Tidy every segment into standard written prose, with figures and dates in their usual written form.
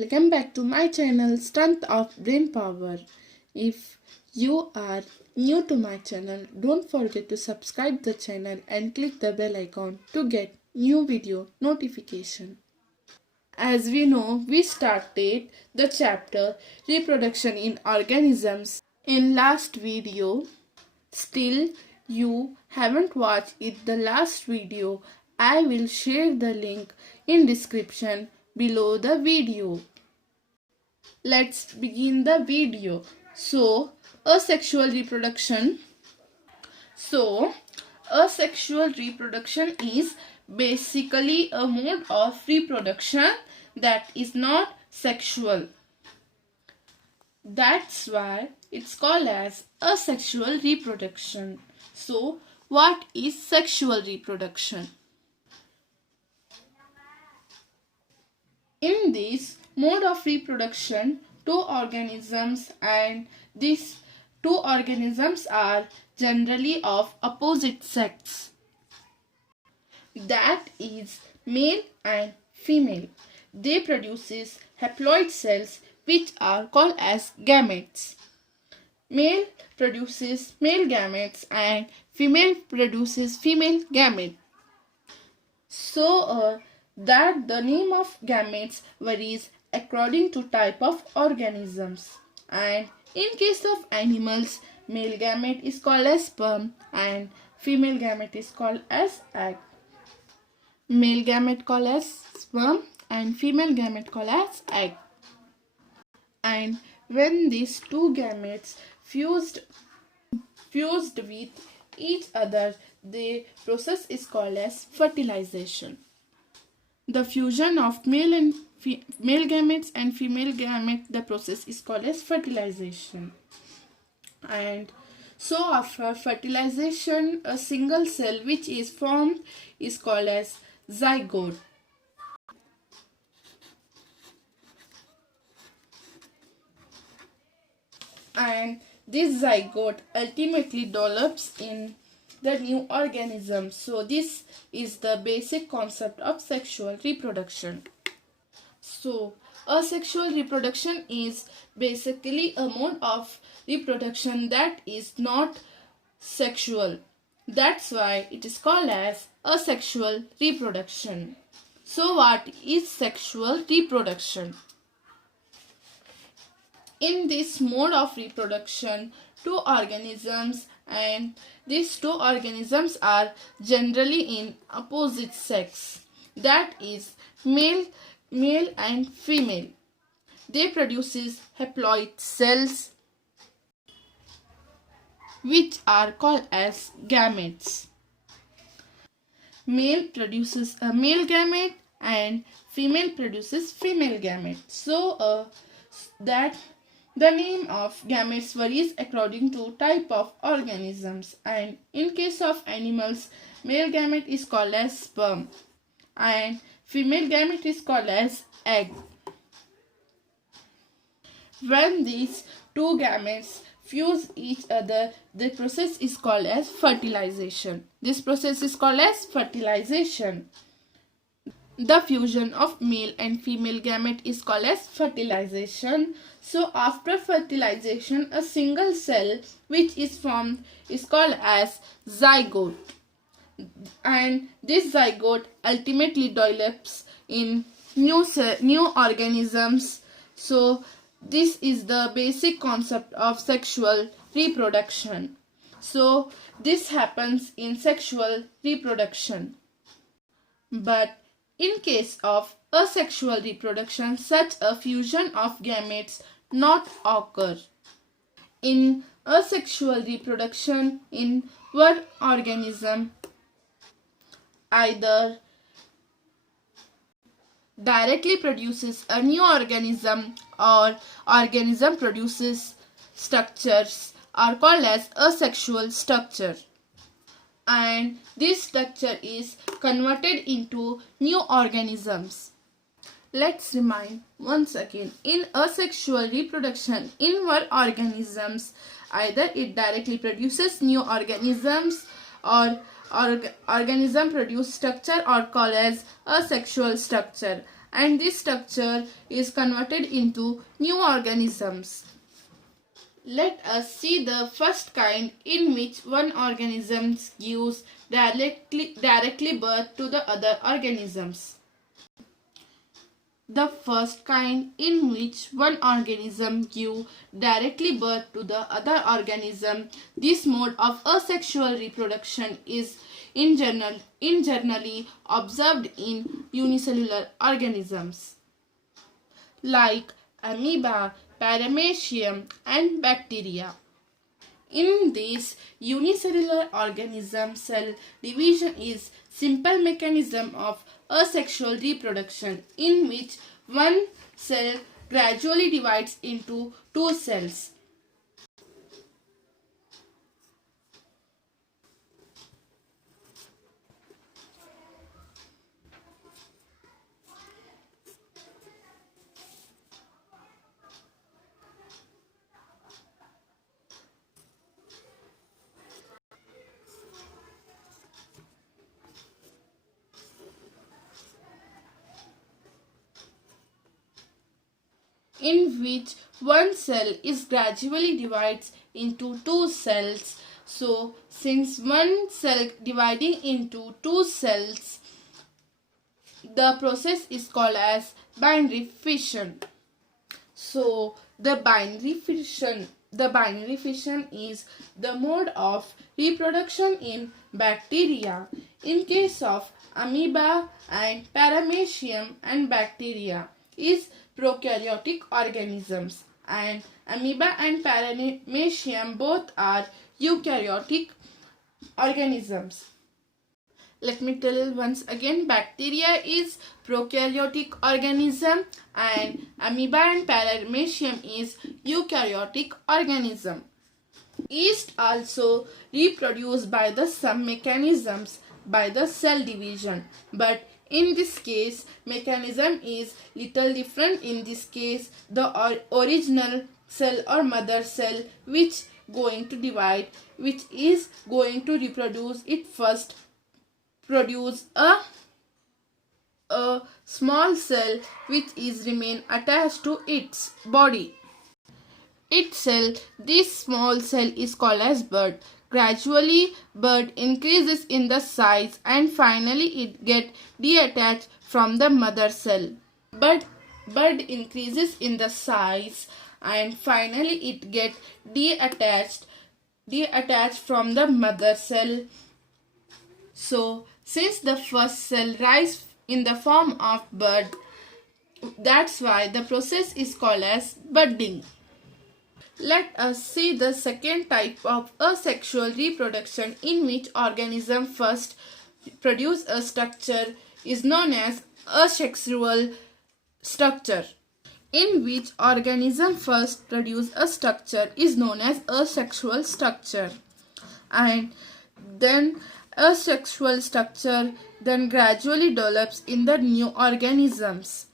Welcome back to my channel Strength of Brainpower. If you are new to my channel, don't forget to subscribe the channel and click the bell icon to get new video notification. As we know, we started the chapter Reproduction in Organisms in last video. Still you haven't watched it the last video, I will share the link in description below the video. Let's begin the video. Asexual reproduction is basically a mode of reproduction that is not sexual. That's why it's called as asexual reproduction. So, what is sexual reproduction? In this mode of reproduction, two organisms, and these two organisms are generally of opposite sex. That is male and female. They produces haploid cells which are called as gametes. Male produces male gametes and female produces female gametes. That the name of gametes varies according to type of organisms. And in case of animals, male gamete is called as sperm and female gamete is called as egg. Male gamete called as sperm and female gamete called as egg. And when these two gametes fused with each other, the process is called as fertilization. The fusion of male gametes and female gametes, the process is called as fertilization. And so after fertilization, a single cell which is formed is called as zygote. And this zygote ultimately develops in the new organism. So this is the basic concept of sexual reproduction. So asexual reproduction is basically a mode of reproduction that is not sexual. That's why it is called as asexual reproduction. So what is sexual reproduction? In this mode of reproduction, two organisms, and these two organisms are generally in opposite sex, that is male and female. They produces haploid cells which are called as gametes. Male produces a male gamete and female produces female gamete. So that the name of gametes varies according to type of organisms, and in case of animals, male gamete is called as sperm and female gamete is called as egg. When these two gametes fuse each other, the process is called as fertilization. This process is called as fertilization. The fusion of male and female gamete is called as fertilization. So after fertilization, a single cell which is formed is called as zygote. And this zygote ultimately develops in new organisms. So this is the basic concept of sexual reproduction. So this happens in sexual reproduction. But in case of asexual reproduction, such a fusion of gametes not occur. In asexual reproduction, in one organism either directly produces a new organism or organism produces structures are called as asexual structure. And this structure is converted into new organisms. Let's remind once again, in asexual reproduction, in one organisms, either it directly produces new organisms or organism produce structure or called as asexual structure. and this structure is converted into new organisms. Let us see the first kind, in which one organism gives directly birth to the other organisms. The first kind, in which one organism gives directly birth to the other organism. This mode of asexual reproduction is generally observed in unicellular organisms like amoeba, paramecium, and bacteria. In this unicellular organism, cell division is simple mechanism of asexual reproduction, in which one cell gradually divides into two cells. In which one cell is gradually divides into two cells. So, since one cell dividing into two cells, the process is called as binary fission. So, the binary fission is the mode of reproduction in bacteria. In case of amoeba and paramecium and bacteria is prokaryotic organisms, and amoeba and paramecium both are eukaryotic organisms. Let me tell once again, bacteria is prokaryotic organism and amoeba and paramecium is eukaryotic organism. Yeast also reproduce by the some mechanisms by the cell division, but in this case mechanism is little different. In this case the original cell or mother cell which is going to reproduce, it first produce a small cell which is remain attached to its body. This small cell is called as bud. Gradually bud increases in the size and finally it get detached from the mother cell. Bud increases in the size and finally it get detached from the mother cell. So, since the first cell rises in the form of bud, that's why the process is called as budding. Let us see the second type of asexual reproduction, in which organism first produce a structure is known as asexual structure. In which organism first produce a structure is known as asexual structure, and then asexual structure then gradually develops in the new organisms.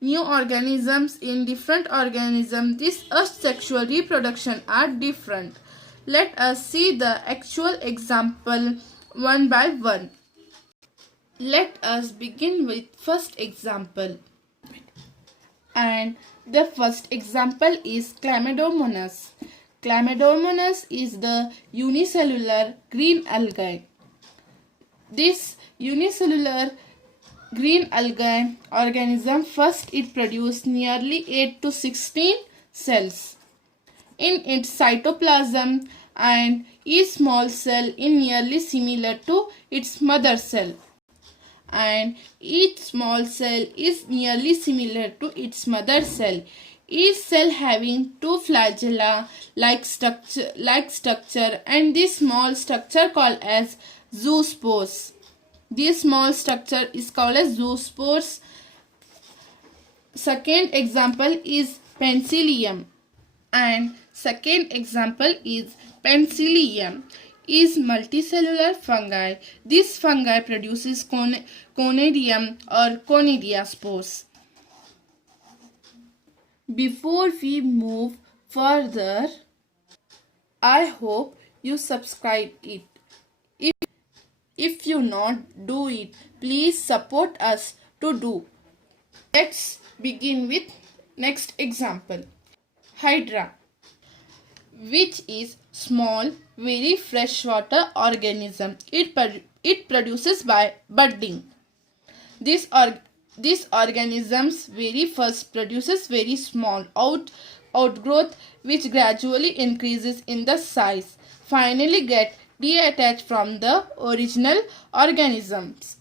In different organisms, this asexual reproduction are different. Let us see the actual example one by one. Let us begin with first example. And the first example is Chlamydomonas. Chlamydomonas is the unicellular green algae. This unicellular green algae organism first it produces nearly 8 to 16 cells in its cytoplasm, and each small cell is nearly similar to its mother cell. And each small cell is nearly similar to its mother cell. Each cell having two flagella like structure, and this small structure called as zoospores. This small structure is called as zoospores. Second example is penicillium, and second example is penicillium is multicellular fungi. This fungi produces conidium or conidia spores. Before we move further, I hope you subscribe it. If you not do it, please support us to do. Let's begin with next example. Hydra, which is small, very freshwater organism. It produces by budding. This organisms very first produces very small outgrowth which gradually increases in the size. Finally get detached from the original organisms.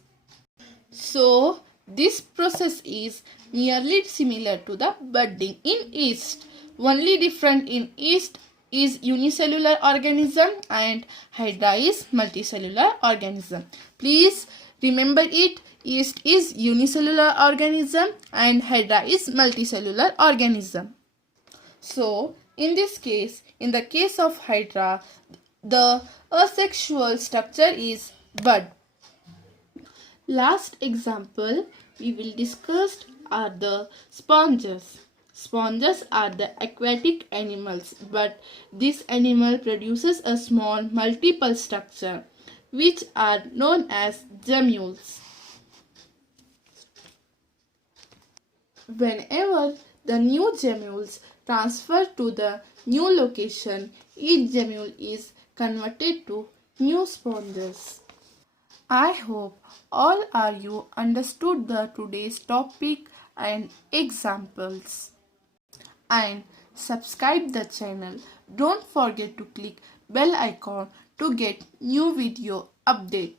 So this process is nearly similar to the budding in yeast. Only different in yeast is unicellular organism and Hydra is multicellular organism. Please remember it. Yeast is unicellular organism and Hydra is multicellular organism. So in this case, in the case of Hydra, the asexual structure is bud. Last example we will discuss are the sponges. Sponges are the aquatic animals, but this animal produces a small multiple structure which are known as gemmules. Whenever the new gemmules transfer to the new location, each gemmule is converted to new sponges. I hope all of you understood the today's topic and examples. And subscribe the channel. Don't forget to click bell icon to get new video update.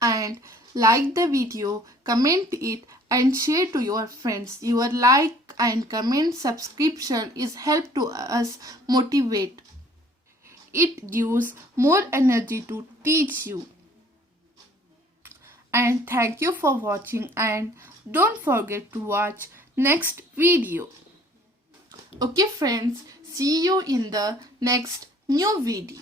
And like the video, comment it and share to your friends. Your like and comment subscription is help to us motivate. It gives more energy to teach you. And thank you for watching and don't forget to watch next video. Okay friends, see you in the next new video.